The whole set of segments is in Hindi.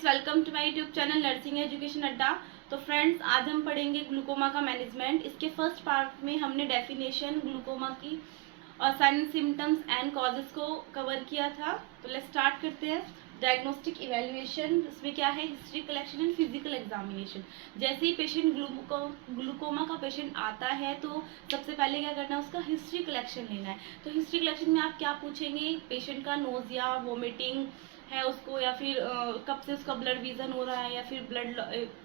Friends, welcome to my YouTube channel nursing education Adda. तो फ्रेंड्स, आज हम पढ़ेंगे ग्लूकोमा का मैनेजमेंट। इसके फर्स्ट पार्ट में हमने डेफिनेशन, ग्लूकोमा की और साइन सिम्टम्स एंड कॉजेज को कवर किया था। तो लेट्स स्टार्ट करते हैं। डायग्नोस्टिक इवेल्युएशन, इसमें क्या है, history collection and physical examination. जैसे ही पेशेंट ग्लूकोमा का पेशेंट आता है तो सबसे पहले क्या करना है, उसका हिस्ट्री कलेक्शन लेना है। तो हिस्ट्री कलेक्शन में आप क्या पूछेंगे, पेशेंट का नोजिया, वोमिटिंग है उसको, या फिर कब से उसका ब्लड विजन हो रहा है, या फिर ब्लड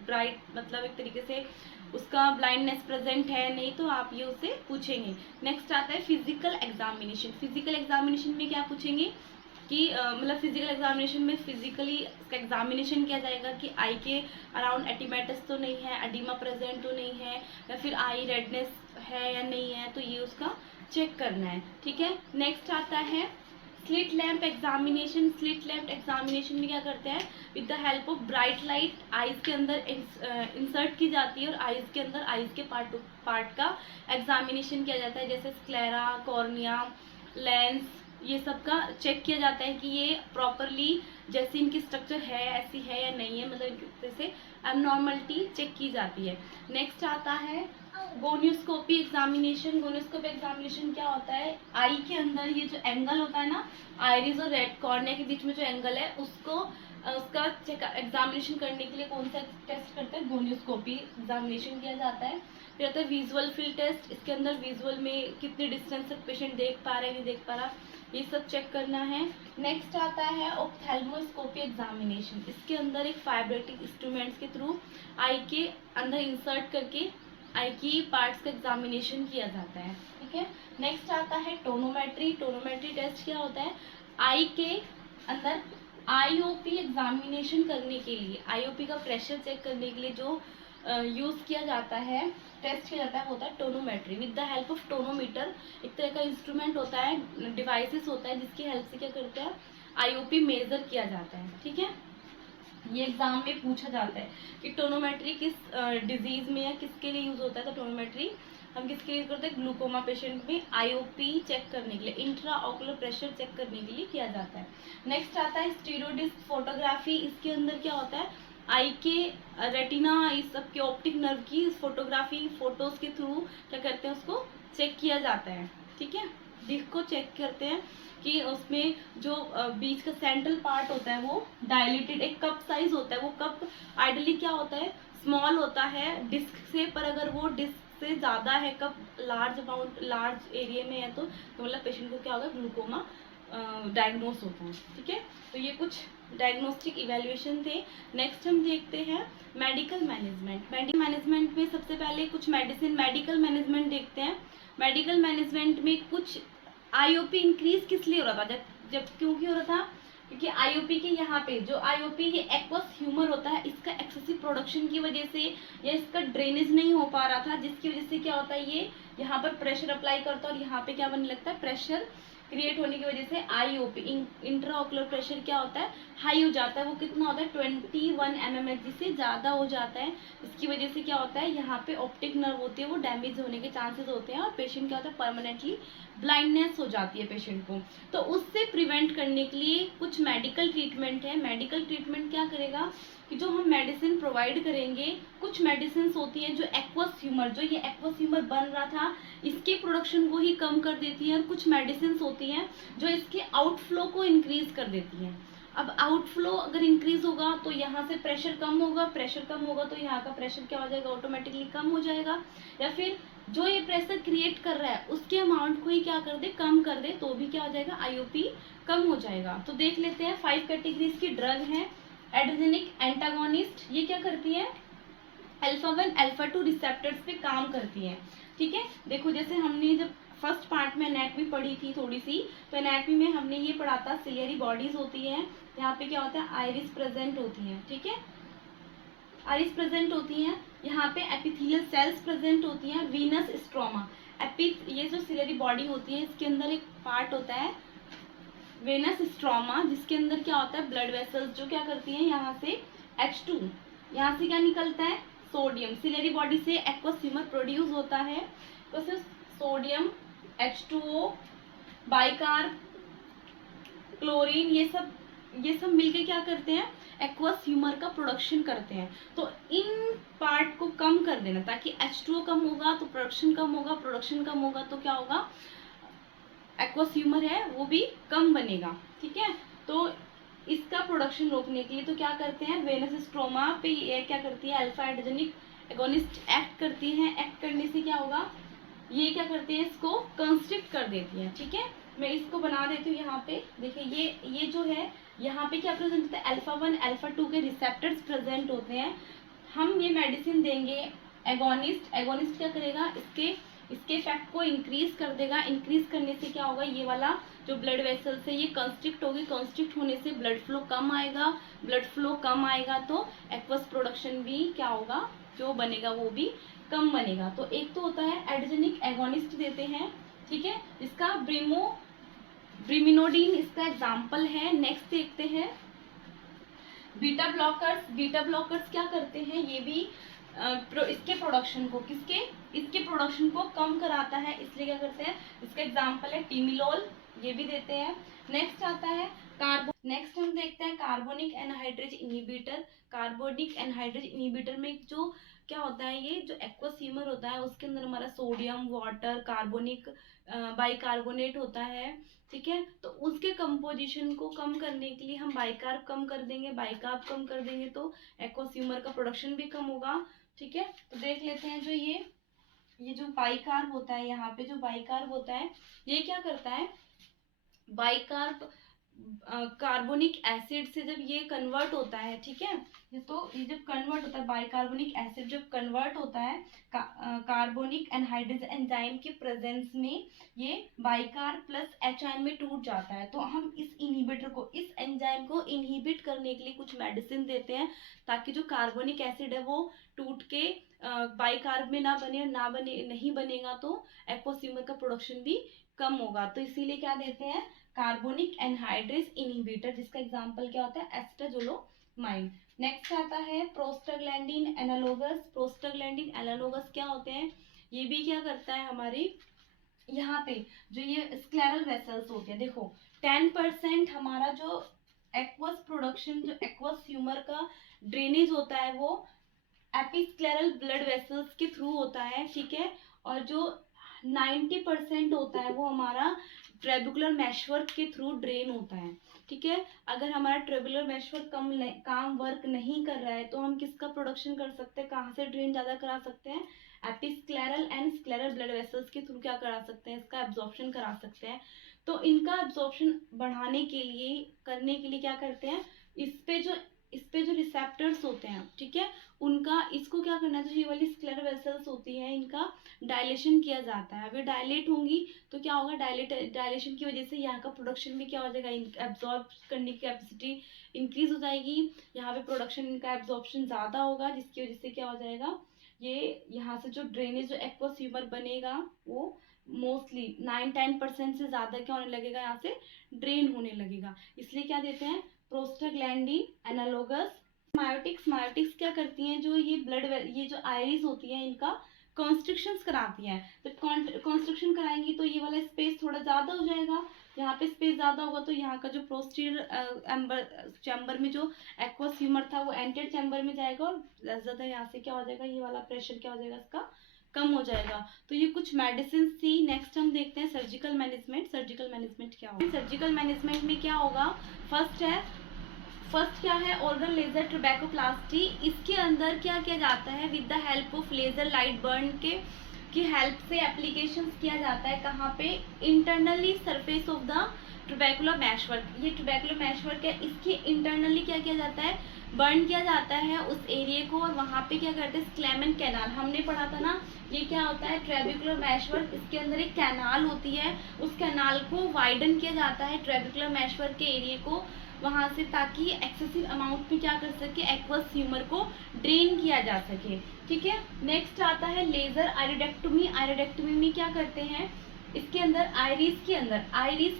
ब्राइट मतलब एक तरीके से उसका ब्लाइंडनेस प्रेजेंट है नहीं, तो आप ये उसे पूछेंगे। नेक्स्ट आता है फिजिकल एग्जामिनेशन। फिजिकल एग्जामिनेशन में क्या पूछेंगे कि मतलब फिजिकल एग्जामिनेशन में फिजिकली एग्जामिनेशन किया जाएगा कि आई के अराउंड एटिमेटस तो नहीं है, एडिमा प्रेजेंट तो नहीं है, या फिर आई रेडनेस है या नहीं है, तो ये उसका चेक करना है। ठीक है। नेक्स्ट आता है slit lamp examination. Slit lamp examination में क्या करते हैं, with the help of bright light eyes के अंदर इंसर्ट की जाती है और आइज के अंदर आइज के पार्ट का एग्जामिनेशन किया जाता है, जैसे स्क्लेरा, कॉर्निया, लेंस, ये सब का चेक किया जाता है कि ये प्रॉपरली जैसी इनकी स्ट्रक्चर है ऐसी है या नहीं है, मतलब जैसे एबनॉर्मलिटी चेक की जाती है। नेक्स्ट आता है गोनियोस्कोपी एग्जामिनेशन। गोनियोस्कोपी एग्जामिनेशन क्या होता है, आई के अंदर ये जो एंगल होता है ना, आइरिस और रेड कॉर्निया के बीच में जो एंगल है उसको उसका चेक एग्जामिनेशन करने के लिए कौन सा टेस्ट करते हैं, गोनियोस्कोपी एग्जामिनेशन किया जाता है। फिर आता है विजुअल फील्ड टेस्ट। इसके अंदर विजुअल में कितने डिस्टेंस तक पेशेंट देख पा रहा है नहीं देख पा रहा, ये सब चेक करना है। नेक्स्ट आता है ऑप्थेल्मोस्कोपी एग्जामिनेशन। इसके अंदर एक फाइब्रेटिक इंस्ट्रूमेंट्स के थ्रू आई के अंदर इंसर्ट करके आई की पार्ट्स का एग्जामिनेशन किया जाता है। ठीक है। नेक्स्ट आता है टोनोमेट्री। टोनोमेट्री टेस्ट क्या होता है, आई के अंदर आईओपी एग्जामिनेशन करने के लिए, आईओपी का प्रेशर चेक करने के लिए जो यूज किया जाता है, टेस्ट किया जाता है, होता है tonometry. With the help of tonometer, एक तरह का इंस्ट्रूमेंट होता है, डिवाइसेस होता है जिसकी हेल्प से क्या करते हैं, आईओपी मेजर किया जाता है। ठीक है। ये एग्जाम में पूछा जाता है कि टोनोमेट्री किस डिजीज में या किसके लिए यूज होता है। तो टोनोमेट्री हम किसके लिए यूज करते हैं, ग्लूकोमा पेशेंट में आईओपी चेक करने के लिए, इंट्रा ऑकुलर प्रेशर चेक करने के लिए किया जाता है। नेक्स्ट आता है स्टीरियोडिस्क फोटोग्राफी। इसके अंदर क्या होता है, आई के रेटिना, इस सब के ऑप्टिक नर्व की फोटोग्राफी, फोटोज के थ्रू क्या करते हैं, उसको चेक किया जाता है। ठीक है। डिस्क को चेक करते हैं कि उसमें जो बीच का सेंट्रल पार्ट होता है वो डायलेटेड, एक कप साइज होता है, वो कप आइडली क्या होता है, स्मॉल होता है डिस्क से, पर अगर वो डिस्क से ज़्यादा है, cup large amount large area में है, तो मतलब पेशेंट को क्या होगा, ग्लूकोमा डायग्नोस होता है। ठीक है। तो ये कुछ डायग्नोस्टिक इवेल्युएशन थे। नेक्स्ट हम देखते हैं मेडिकल मैनेजमेंट। मेडिकल मैनेजमेंट में सबसे पहले कुछ मेडिसिन मेडिकल मैनेजमेंट देखते हैं। मेडिकल मैनेजमेंट में कुछ आईओपी इंक्रीज किस लिए हो रहा था, जब जब क्योंकि हो रहा था, क्योंकि आईओपी के यहाँ पे जो आईओपी ये एक्वस ह्यूमर होता है, इसका एक्सेसिव प्रोडक्शन की वजह से या इसका ड्रेनेज नहीं हो पा रहा था, जिसकी वजह से क्या होता है, ये यहाँ पर प्रेशर अप्लाई करता है और यहाँ पे क्या बनने लगता है, प्रेशर क्रिएट होने की वजह से आईओपी इंट्राऑकुलर प्रेशर क्या होता है, हाई हो जाता है। वो कितना होता है, 21 mmHg से ज़्यादा हो जाता है। इसकी वजह से क्या होता है, यहाँ पे ऑप्टिक नर्व होती है वो डैमेज होने के चांसेस होते हैं और पेशेंट क्या होता है, परमानेंटली ब्लाइंडनेस हो जाती है पेशेंट को। तो उससे प्रिवेंट करने के लिए कुछ मेडिकल ट्रीटमेंट है। मेडिकल ट्रीटमेंट क्या करेगा कि जो हम मेडिसिन प्रोवाइड करेंगे, कुछ मेडिसिन होती हैं जो एक्वस ह्यूमर, जो ये एक्वस ह्यूमर बन रहा था इसके प्रोडक्शन को ही कम कर देती हैं, और कुछ मेडिसिन होती हैं जो इसके आउटफ्लो को इंक्रीज कर देती हैं। अब आउटफ्लो अगर इंक्रीज होगा तो यहाँ से प्रेशर कम होगा, प्रेशर कम होगा तो यहाँ का प्रेशर क्या हो जाएगा, ऑटोमेटिकली कम हो जाएगा, या फिर जो ये प्रेशर क्रिएट कर रहा है उसके अमाउंट को ही क्या कर दे, कम कर दे, तो भी क्या हो जाएगा, आईओपी कम हो जाएगा। तो देख लेते हैं 5 कैटेगरीज की ड्रग हैं। एड्रेनेर्जिक एंटागोनिस्ट, ये क्या करती है, अल्फा 1 अल्फा 2 रिसेप्टर्स पे काम करती है। ठीक है। देखो जैसे हमने जब फर्स्ट पार्ट में एनाटमी पढ़ी थी थोड़ी सी, तो एनाटमी में हमने ये पढ़ा था सिलियरी बॉडीज होती हैं, यहाँ पे क्या होता है, आइरिस प्रेजेंट होती हैं। ठीक है। आइरिस प्रेजेंट होती हैं, यहाँ पे एपिथेलियल सेल्स प्रेजेंट होती हैं, वीनस स्ट्रोमा, ये जो सिलियरी बॉडी होती है इसके अंदर एक पार्ट होता है वेनस स्ट्रोमा, जिसके अंदर क्या होता है, ब्लड वेसल्स जो क्या करती हैं, यहाँ से H2, यहाँ से क्या निकलता है, सोडियम, सिलियरी बॉडी से एक्वस ह्यूमर प्रोड्यूस होता है, तो सिर्फ सोडियम, H2O, बाइकार्ब, क्लोरीन, ये सब मिलके क्या करते हैं, एक्वस ह्यूमर का प्रोडक्शन करते हैं। तो इन पार्ट को कम कर देना, ताकि H2O कम होगा तो प्रोडक्शन कम होगा, प्रोडक्शन कम होगा तो क्या होगा, एक्वस ह्यूमर है वो भी कम बनेगा। ठीक है, तो इसका प्रोडक्शन रोकने के लिए तो क्या करते हैं, वेनस स्ट्रोमा पे ये क्या करती है, अल्फा एड्रेजेनिक एगोनिस्ट एक्ट करती हैं। एक्ट करने से क्या होगा, ये क्या करती है, इसको कंस्ट्रिक्ट कर देती है। ठीक है, मैं इसको बना देती हूँ यहाँ पे। देखिए ये जो है यहाँ पे क्या प्रेजेंट होता है, अल्फा 1 अल्फा 2 के रिसेप्टर्स प्रेजेंट होते हैं। हम ये मेडिसिन देंगे एगोनिस्ट, एगोनिस्ट क्या करेगा, इसके इफेक्ट को इंक्रीज कर देगा। इंक्रीज करने से क्या होगा, ये वाला जो ब्लड वेसल से ये कंस्ट्रिक्ट होगी, कंस्ट्रिक्ट होने से ब्लड फ्लो कम आएगा, ब्लड फ्लो कम आएगा तो एक्वस प्रोडक्शन भी क्या होगा, जो बनेगा वो भी कम बनेगा। तो एक तो होता है एड्रेजेनिक एगोनिस्ट देते हैं। ठीक है, इसका ब्रिमिनोडिन इसका एग्जाम्पल है। नेक्स्ट देखते हैं बीटा ब्लॉकर्स। बीटा ब्लॉकर्स क्या करते हैं, ये भी इसके प्रोडक्शन को इसके प्रोडक्शन को कम कराता है, इसलिए क्या करते हैं, इसका एग्जाम्पल है टिमिलोल, ये भी देते हैं। नेक्स्ट आता है नेक्स्ट हम देखते हैं carbonic anhydrase inhibitor. Carbonic anhydrase inhibitor में जो क्या होता है, ये जो एक्वस ह्यूमर होता है उसके अंदर हमारा सोडियम, वाटर, कार्बोनिक बाइकार्बोनेट होता है। ठीक है, तो उसके कंपोजिशन को कम करने के लिए हम बाइकार्ब कम कर देंगे, बाइकार्ब कम कर देंगे तो एक्वस ह्यूमर का प्रोडक्शन भी कम होगा। ठीक है, तो देख लेते हैं जो ये जो बाइकार्ब होता है, यहाँ पे जो बाइकार्ब होता है ये क्या करता है, बाइकार्ब कार्बोनिक एसिड से जब ये कन्वर्ट होता है, ठीक है, तो ये जब कन्वर्ट होता है बाइकार्बोनिक एसिड जब कन्वर्ट होता है कार्बोनिक एनहाइड्रेज एंजाइम के प्रेजेंस में, ये बाइकार्ब प्लस एच आयन में टूट जाता है। तो हम इस इनहिबिटर को, इस एंजाइम को इनहिबिट करने के लिए कुछ मेडिसिन देते हैं, ताकि जो कार्बोनिक एसिड है वो टूट के बाइकार्ब में नहीं बनेगा तो एक्वस ह्यूमर का प्रोडक्शन भी कम होगा। तो इसीलिए क्या देते हैं, कार्बोनिक एनहाइड्रेज इनहिबिटर, जिसका एग्जांपल क्या होता है, एस्टाजोलोमाइन। नेक्स्ट आता है प्रोस्टाग्लैंडिन एनालोगस। प्रोस्टाग्लैंडिन एनालोगस क्या होते हैं, ये भी क्या करता है, हमारी यहाँ पे जो ये स्क्लेरल वेसल्स होते हैं, देखो 10% हमारा जो एक्वस प्रोडक्शन, जो एक्वस ह्यूमर का ड्रेनेज होता है वो एपिस्क्लेरल ब्लड वेसल्स के थ्रू होता है। ठीक है, और जो 90% होता है वो हमारा ट्रेबुकुलर मैशवर्क के थ्रू ड्रेन होता है। ठीक है, अगर हमारा ट्रेबुलर मैशवर्क काम वर्क नहीं कर रहा है तो हम किसका प्रोडक्शन कर सकते हैं, कहाँ से ड्रेन ज़्यादा करा सकते हैं, एपिस्क्लेरल एंड स्क्लेरल ब्लड वेसल्स के थ्रू क्या करा सकते हैं, इसका एब्जॉर्प्शन करा सकते हैं। तो इनका एब्जॉर्प्शन बढ़ाने के लिए, करने के लिए क्या करते हैं, इस पे जो रिसेप्टर्स होते हैं, ठीक है, उनका, इसको क्या करना है, जो ये वाली स्क्लेरल वेसल्स होती हैं इनका डायलेशन किया जाता है। अगर डायलेट होंगी तो क्या होगा, डायलेशन की वजह से यहाँ का प्रोडक्शन भी क्या हो जाएगा, एब्जॉर्ब करने की कैपेसिटी इंक्रीज हो जाएगी, यहाँ पे प्रोडक्शन इनका एब्जॉर्प्शन ज़्यादा होगा, जिसकी वजह से क्या हो जाएगा, ये यहाँ से जो ड्रेनेज, जो एक्वस ह्यूमर बनेगा वो मोस्टली 9-10% से ज़्यादा क्या होने लगेगा, यहाँ से ड्रेन होने लगेगा। इसलिए क्या देते हैं, प्रोस्टाग्लैंडिन एनालोगस। मायोटिक्स क्या करती हैं, जो ये जो आयरिस होती है इनका कॉन्स्ट्रिक्शंस कराती हैं। तो कॉन्स्ट्रिक्शन कराएंगी तो ये वाला स्पेस थोड़ा ज़्यादा हो जाएगा, यहाँ पे स्पेस ज़्यादा होगा तो यहाँ का जो पोस्टीरियर चैम्बर में जो एक्वस ह्यूमर था वो एंटीरियर चैम्बर में जाएगा, और ज़्यादा यहाँ से क्या हो जाएगा, ये वाला प्रेशर क्या हो जाएगा, इसका कम हो जाएगा। तो ये कुछ मेडिसिन थी। नेक्स्ट हम देखते हैं सर्जिकल मैनेजमेंट। सर्जिकल मैनेजमेंट क्या होगा, सर्जिकल मैनेजमेंट में क्या होगा, फर्स्ट क्या है, ऑर्गन लेजर ट्रोबैकोप्लास्टी। इसके अंदर क्या किया जाता है, with the help of laser light burn की हेल्प से एप्लीकेशन किया जाता है, कहाँ पे, internally surface of the trabecular meshwork. ये ट्रोबैकुलर मैशवर्क है, इसके इंटरनली क्या किया जाता है, बर्न किया जाता है उस एरिया को, और वहाँ पे क्या करते हैं, स्क्लेमन कैनाल, हमने पढ़ा था ना, ये क्या होता है, ट्रेबिकुलर मैशवर्क, इसके अंदर एक कैनाल होती है, उस कैनाल को वाइडन किया जाता है ट्रेबिकुलर मैशवर्क के एरिया को वहाँ से, ताकि एक्सेसिव अमाउंट में क्या कर सके, एक्वस ह्यूमर को ड्रेन किया जा सके। ठीक है, नेक्स्ट आता है लेजर आयरिडेक्टोमी। आयरिडेक्टोमी में क्या करते हैं, इसके अंदर आइरिस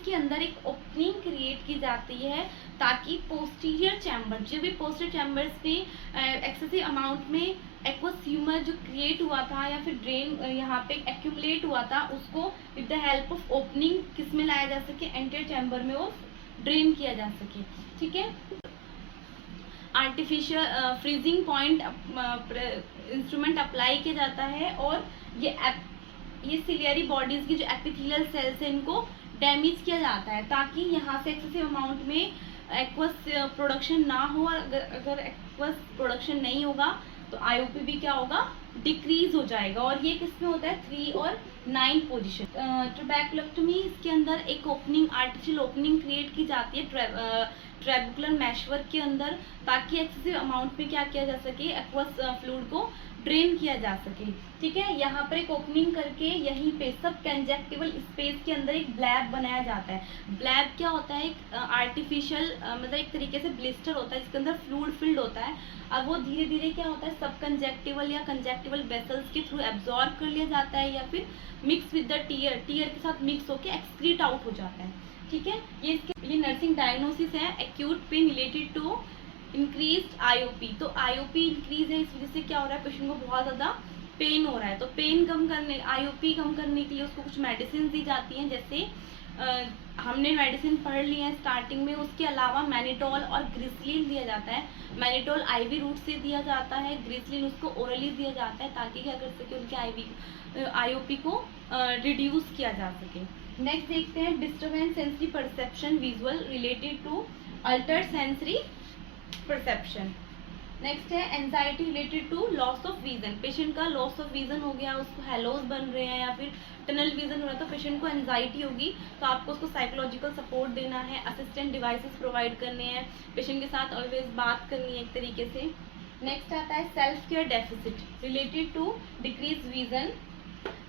के अंदर एक ओपनिंग क्रिएट की जाती है, ताकि पोस्टीरियर चैम्बर, जो भी पोस्टीरियर चैम्बर्स में एक्सेसिव अमाउंट में एक्वस ह्यूमर जो क्रिएट हुआ था या फिर ड्रेन यहाँ पे एक्यूमुलेट हुआ था, उसको with the help of opening किस में लाया जा सके, एंटीरियर चैम्बर में वो ड्रेन किया जा सके। ठीक है, artificial freezing point instrument apply किया जाता है और ये सिलियरी बॉडीज की जो एपिथेलियल सेल्स है इनको डैमेज किया जाता है ताकि यहाँ से एक्सेसिव अमाउंट में एक्वस प्रोडक्शन ना हो। और अगर एक्वस प्रोडक्शन नहीं होगा तो आईओपी भी क्या होगा, डिक्रीज हो जाएगा। और ये किसमें होता है, 3 और 9 पोजीशन। ट्रैबेकुलेक्टोमी, इसके अंदर एक ओपनिंग, आर्टिफिशियल ओपनिंग क्रिएट की जाती है ट्रैबेकुलर मैशवर्क के अंदर, ताकि एक्सेसिव अमाउंट में क्या किया जा सके, एक्वस फ्लूइड को ड्रेन किया जा सके। ठीक है, यहाँ पर एक ओपनिंग करके यहीं पे सब कंजेक्टिवल स्पेस के अंदर एक ब्लैब बनाया जाता है। ब्लैब क्या होता है, एक आर्टिफिशियल मतलब एक तरीके से ब्लिस्टर होता है जिसके अंदर फ्लूइड फिल्ड होता है। अब वो धीरे धीरे क्या होता है, सब कंजेक्टिवल या कंजेक्टिवल वेसल्स के थ्रू एब्जॉर्ब कर लिया जाता है या फिर मिक्स विद द टीयर के साथ मिक्स होकर एक्सक्रीट आउट हो जाता है। ठीक है, ये नर्सिंग डायग्नोसिस है acute pain related to increase IOP. तो आईओपी इंक्रीज है, इस वजह से क्या हो रहा है, पेशेंट को बहुत ज़्यादा पेन हो रहा है। तो पेन कम करने, आईओपी कम करने के लिए उसको कुछ मेडिसिन दी जाती हैं। जैसे हमने मेडिसिन पढ़ ली है स्टार्टिंग में, उसके अलावा मैनिटोल और ग्रिसलिन दिया जाता है। मैनिटोल आईवी रूट से दिया जाता है, ग्रिसलिन उसको ओरली दिया जाता है ताकि क्या कर सके, उनके आईओपी को रिड्यूस किया जा सके। नेक्स्ट देखते हैं disturbance sensory perception visual related to altered sensory perception. Next है anxiety related to loss of vision. Patient का लॉस ऑफ विजन हो गया, उसको हेलोज बन रहे हैं या फिर टनल विजन हो रहा है, तो पेशेंट को एंजाइटी होगी। तो आपको उसको साइकोलॉजिकल सपोर्ट देना है, असिस्टेंट डिवाइसेस प्रोवाइड करने हैं, पेशेंट के साथ ऑलवेज बात करनी है एक तरीके से। नेक्स्ट आता है self care deficit related to decrease vision,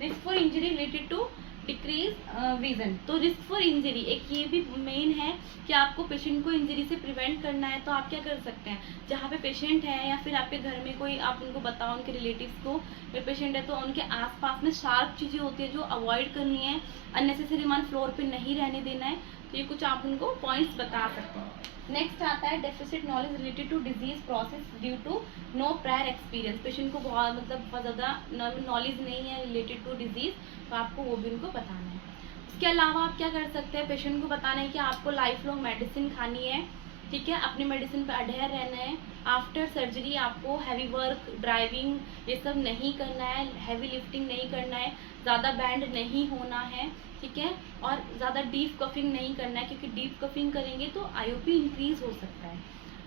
risk for injury related to decrease vision. तो रिस्क फॉर इंजरी एक ये भी मेन है कि आपको पेशेंट को इंजरी से प्रिवेंट करना है। तो आप क्या कर सकते हैं, जहाँ पे पेशेंट है या फिर आपके घर में कोई, आप उनको बताओ उनके रिलेटिव्स को अगर पेशेंट है तो उनके आसपास में शार्प चीज़ें होती है जो अवॉइड करनी है, अननेसेसरी मान फ्लोर पे नहीं रहने देना है। तो ये कुछ आप उनको पॉइंट्स बता सकते हैं। नेक्स्ट आता है deficit knowledge related to disease process due to no prior experience. Patient को बहुत ज़्यादा नॉलेज नहीं है रिलेटेड टू डिजीज, तो आपको वो भी उनको बताना है। इसके अलावा आप क्या कर सकते हैं, पेशेंट को बताना है कि आपको लाइफ लॉन्ग मेडिसिन खानी है। ठीक है, अपनी मेडिसिन पर अडेयर रहना है। आफ्टर सर्जरी आपको हैवी वर्क, ड्राइविंग ये सब नहीं करना है, हैवी लिफ्टिंग नहीं करना है, ज़्यादा बैंड नहीं होना है। ठीक है, और ज़्यादा डीप कफिंग नहीं करना है, क्योंकि डीप कफिंग करेंगे तो आईओपी इंक्रीज हो सकता है।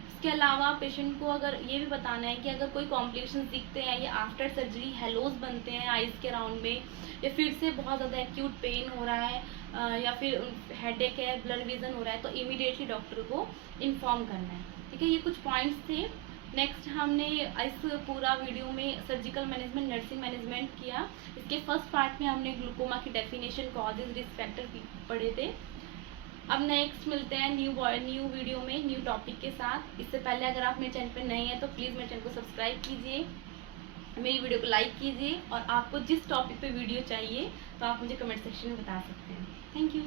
इसके अलावा पेशेंट को अगर ये भी बताना है कि अगर कोई कॉम्प्लिकेशंस दिखते हैं या आफ्टर सर्जरी हेलोज बनते हैं आइज़ के राउंड में, या फिर से बहुत ज़्यादा एक्यूट पेन हो रहा है या फिर हेडेक है, ब्लर विजन हो रहा है, तो इमीडिएटली डॉक्टर को इन्फॉर्म करना है। ठीक है, ये कुछ पॉइंट्स थे। नेक्स्ट हमने इस पूरा वीडियो में सर्जिकल मैनेजमेंट, नर्सिंग मैनेजमेंट किया। इसके फर्स्ट पार्ट में हमने ग्लूकोमा की डेफिनेशन, कॉजेज, रिस्क फैक्टर पढ़े थे। अब नेक्स्ट मिलते हैं न्यू वीडियो में न्यू टॉपिक के साथ। इससे पहले अगर आप मेरे चैनल पर नए हैं तो प्लीज़ मेरे चैनल को सब्सक्राइब कीजिए, मेरी वीडियो को लाइक कीजिए, और आपको जिस टॉपिक पे वीडियो चाहिए तो आप मुझे कमेंट सेक्शन में बता सकते हैं। Thank you.